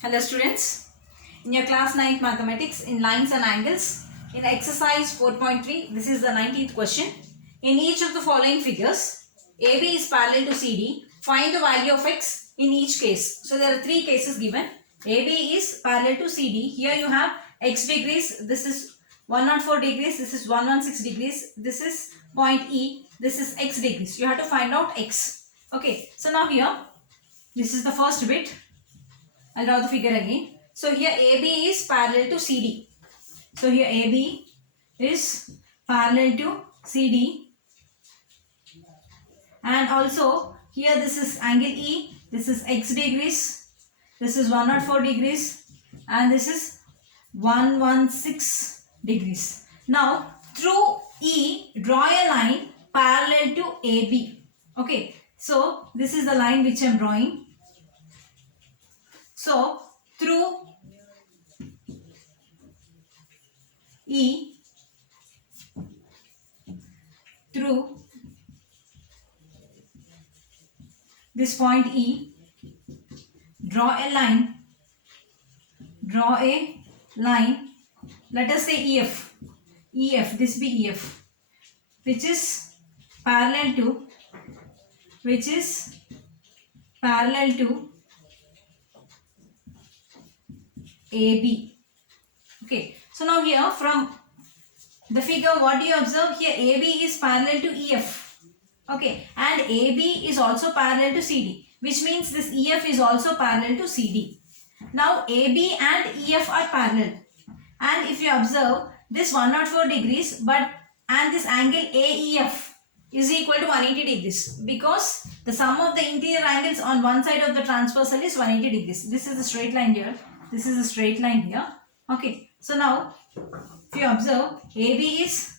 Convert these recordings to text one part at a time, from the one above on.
Hello students, in your class 9th mathematics in lines and angles, in exercise 4.3, this is the 19th question. In each of the following figures, AB is parallel to CD, find the value of x in each case. So there are three cases given. AB is parallel to CD, here you have x degrees, this is 104 degrees, this is 116 degrees, this is point E, this is x degrees. You have to find out x. Okay, so now here, this is the first bit. I'll draw the figure again. So here AB is parallel to CD. So here AB is parallel to CD. And also here this is angle E. This is x degrees. This is 104 degrees. And this is 116 degrees. Now through E, draw a line parallel to AB. Okay. So this is the line which I am drawing. So, through E, through this point E, draw a line, let us say EF, this be EF, which is parallel to AB. Okay. So now here from the figure, what do you observe? Here AB is parallel to EF. Okay. And AB is also parallel to CD. Which means this EF is also parallel to CD. Now AB and EF are parallel. And if you observe this 104 degrees and this angle AEF is equal to 180 degrees. Because the sum of the interior angles on one side of the transversal is 180 degrees. This is a straight line here. This is a straight line here. Okay. So now, if you observe, AB is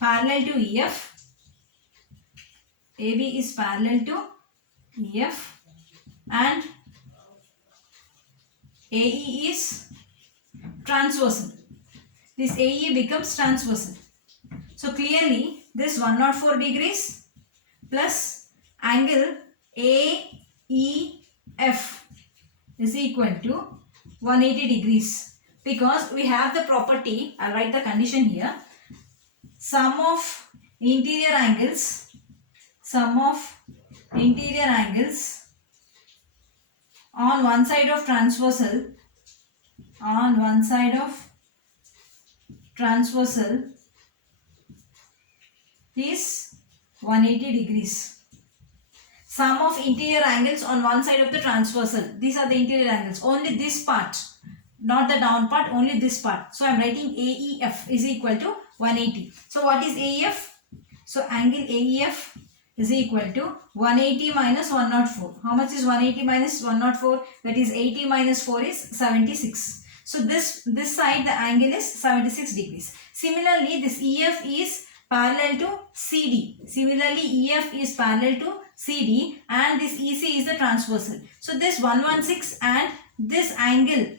parallel to EF. AB is parallel to EF. And AE is transversal. This AE becomes transversal. So clearly, this 104 degrees plus angle AEF is equal to 180 degrees, because we have the property, I'll write the condition here, sum of interior angles on one side of transversal is 180 degrees. Sum of interior angles on one side of the transversal. These are the interior angles. Only this part. Not the down part. Only this part. So I am writing AEF is equal to 180. So what is AEF? So angle AEF is equal to 180 minus 104. How much is 180 minus 104? That is 80 minus 4 is 76. So this side the angle is 76 degrees. Similarly, this EF is parallel to CD. Similarly, EF is parallel to CD and this EC is the transversal. So this 116 and this angle,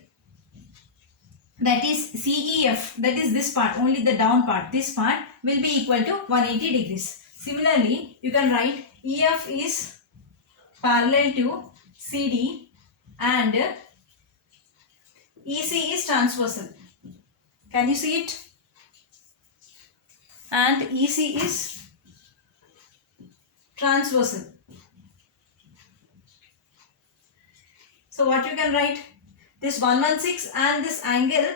that is CEF, that is this part, only the down part, this part will be equal to 180 degrees. Similarly, you can write EF is parallel to CD and EC is transversal. Can you see it? And EC is transversal. So what you can write? This 116 and this angle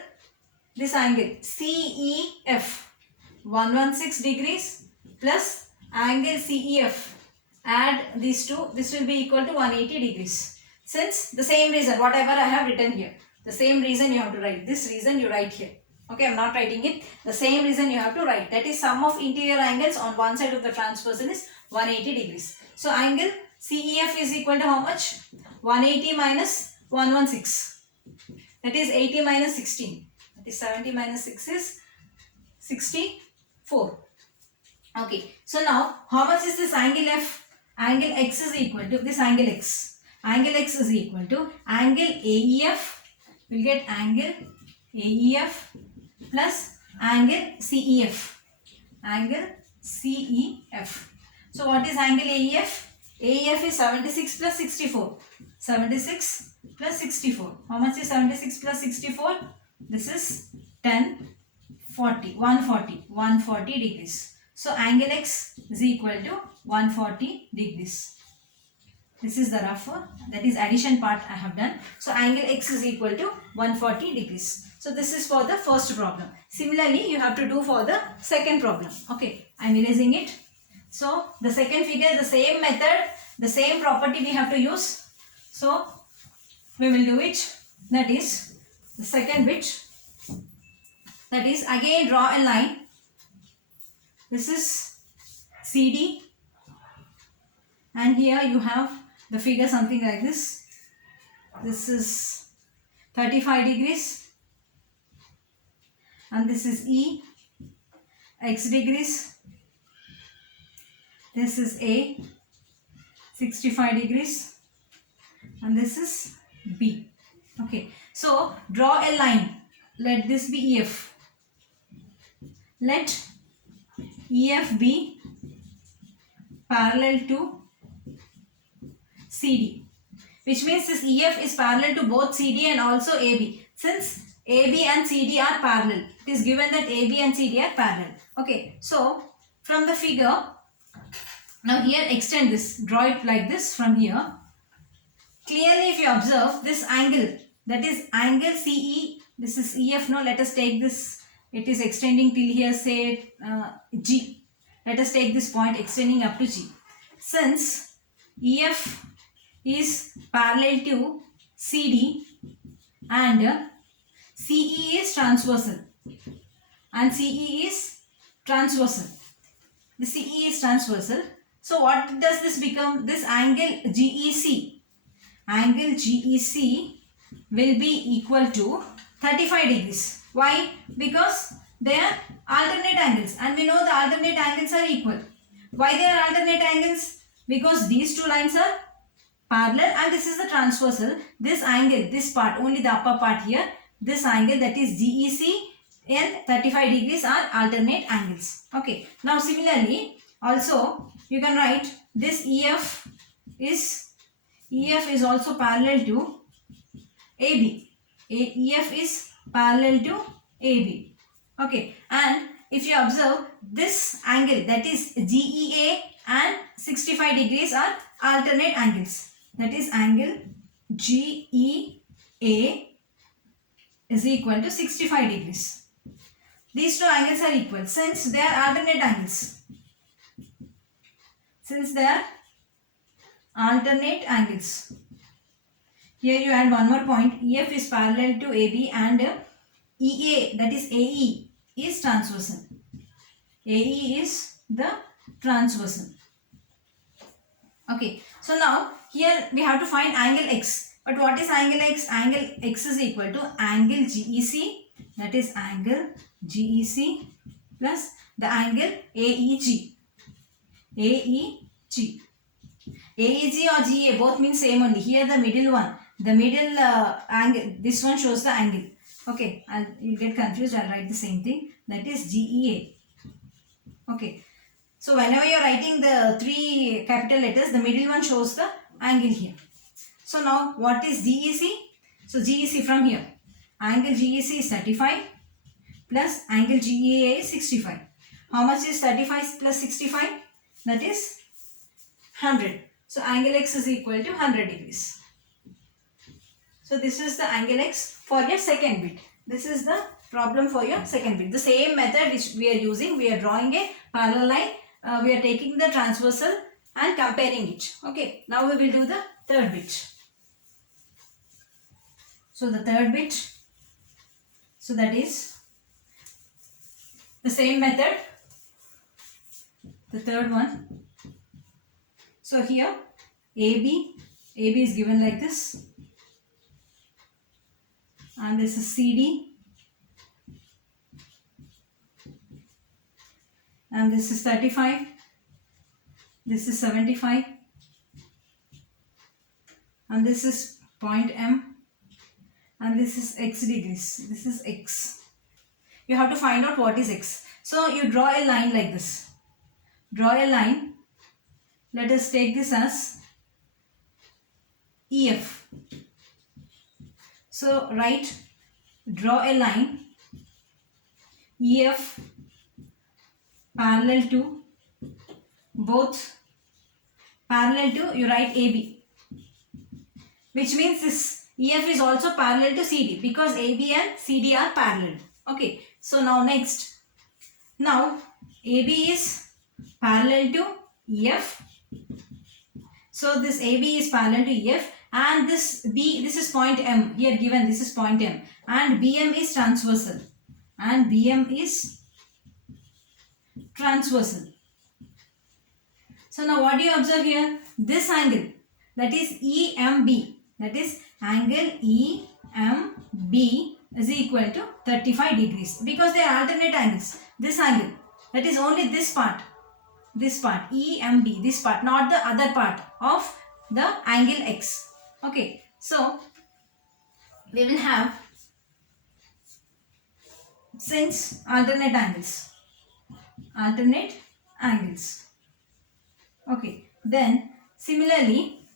CEF, 116 degrees plus angle CEF. Add these two, this will be equal to 180 degrees. Since the same reason, whatever I have written here, the same reason you have to write. This reason you write here. Okay, I am not writing it. The same reason you have to write. That is sum of interior angles on one side of the transversal is 180 degrees. So angle CEF is equal to how much? 180 minus 116. That is 80 minus 16. That is 70 minus 6 is 64. Okay. So now how much is this angle F? Angle X is equal to this angle X. Angle X is equal to angle AEF. We'll get angle AEF plus angle CEF. Angle CEF. So what is angle AEF? AEF is 76 plus 64. 76 plus 64. How much is 76 plus 64? This is 10, 40, 140 degrees. So angle X is equal to 140 degrees. This is the rough, that is addition part I have done. So angle X is equal to 140 degrees. So this is for the first problem. Similarly, you have to do for the second problem. Okay, I am erasing it. So the second figure, the same method, the same property we have to use. So we will do it. That is the second bit. That is, again draw a line. This is CD. And here you have the figure something like this. This is 35 degrees. And this is E, X degrees. This is A, 65 degrees. And this is B. Okay. So draw a line. Let this be EF. Let EF be parallel to CD, which means this EF is parallel to both CD and also AB. Since AB and CD are parallel, it is given that AB and CD are parallel. Okay, so from the figure, now here extend this, draw it like this from here. Clearly, if you observe this angle, that is angle CE, this is EF. Now let us take this, it is extending till here, say G. Let us take this point extending up to G. Since EF is parallel to CD and CE is transversal and CE is transversal. The CE is transversal. So what does this become? This angle GEC will be equal to 35 degrees. Why? Because they are alternate angles and we know the alternate angles are equal. Why they are alternate angles? Because these two lines are parallel and this is the transversal. This angle, this part, only the upper part here, this angle, that is GEC and 35 degrees are alternate angles. Okay. Now similarly, also you can write this EF is also parallel to AB. EF is parallel to AB. Okay. And if you observe this angle, that is GEA and 65 degrees are alternate angles. That is angle GEA is equal to 65 degrees. These two angles are equal since they are alternate angles. Since they are alternate angles. Here you add one more point. EF is parallel to AB and EA, that is AE, is transversal. AE is the transversal. Okay. So now here we have to find angle X. But what is angle X? Angle X is equal to angle GEC, that is angle GEC plus the angle AEG. AEG. AEG or GA both mean same only. Here the middle one, the middle angle, this one shows the angle. Okay, you'll get confused. I'll write the same thing. That is GEA. Okay. So whenever you are writing the three capital letters, the middle one shows the angle here. So now what is GEC? So GEC from here. Angle GEC is 35 plus angle GEA is 65. How much is 35 plus 65? That is 100. So angle X is equal to 100 degrees. So this is the angle X for your second bit. This is the problem for your second bit. The same method which we are using, we are drawing a parallel line. We are taking the transversal and comparing it. Okay. Now we will do the third bit. So the third bit. So that is the same method. The third one. So here AB is given like this. And this is CD. And this is 35. This is 75. And this is point M. And this is X degrees. This is X. You have to find out what is X. So you draw a line like this. Draw a line. Let us take this as EF. So draw a line EF parallel to you write AB, which means this EF is also parallel to CD because AB and CD are parallel. Okay, so now next, now AB is parallel to EF. So this AB is parallel to EF, and this is point M here given, this is point M, and BM is transversal, So now what do you observe here? This angle, that is EMB, that is angle EMB is equal to 35 degrees because they are alternate angles. This angle, that is only this part EMB, this part, not the other part of the angle X. Okay, so we will have, since alternate angles. Okay, then similarly,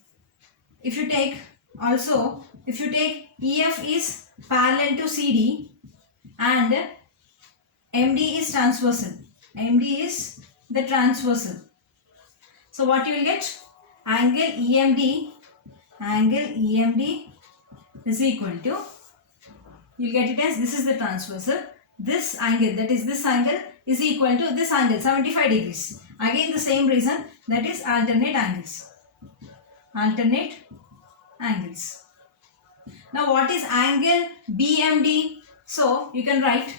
if you take EF is parallel to CD and MD is transversal. MD is the transversal. So what you will get? Angle EMD is equal to, you will get it as, this is the transversal. This angle, that is this angle, is equal to this angle, 75 degrees. Again the same reason, that is alternate angles. Now what is angle BMD? So you can write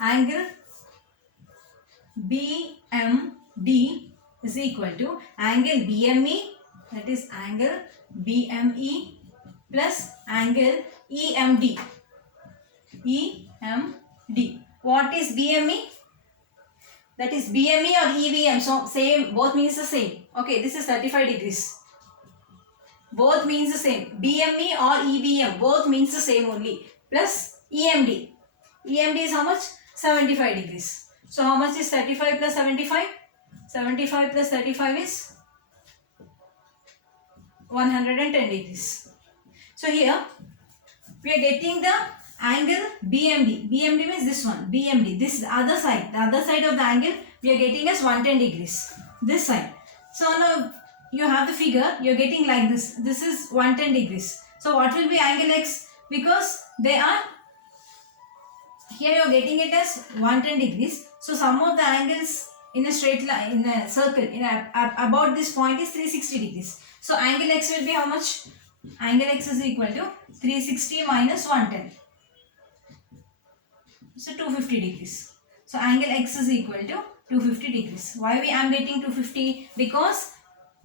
angle BMD is equal to angle BME, that is angle BME plus angle EMD. What is BME? That is BME or EBM. So same, both means the same. Okay, this is 35 degrees. Both means the same. BME or EBM, both means the same only. Plus EMD. EMD is how much? 75 degrees. So how much is 35 plus 75? 75 plus 35 is 110 degrees. So here we are getting the angle BMD. BMD means this one. BMD. This is the other side. The other side of the angle we are getting as 110 degrees. This side. So now you have the figure. You are getting like this. This is 110 degrees. So what will be angle X? Because they are, here you are getting it as 110 degrees. So sum of the angles in a straight line, in a circle, about this point is 360 degrees. So angle X will be how much? Angle X is equal to 360 minus 110. So 250 degrees. So angle X is equal to 250 degrees. Why I am getting 250? Because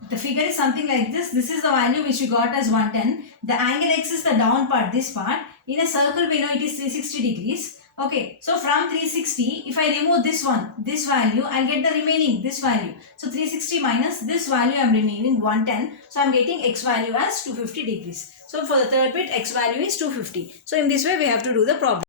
the figure is something like this. This is the value which we got as 110. The angle X is the down part, this part. In a circle we know it is 360 degrees. Okay, so from 360, if I remove this one, this value, I'll get the remaining, this value. So 360 minus this value, I'm removing 110. So I'm getting X value as 250 degrees. So for the third bit, X value is 250. So in this way, we have to do the problem.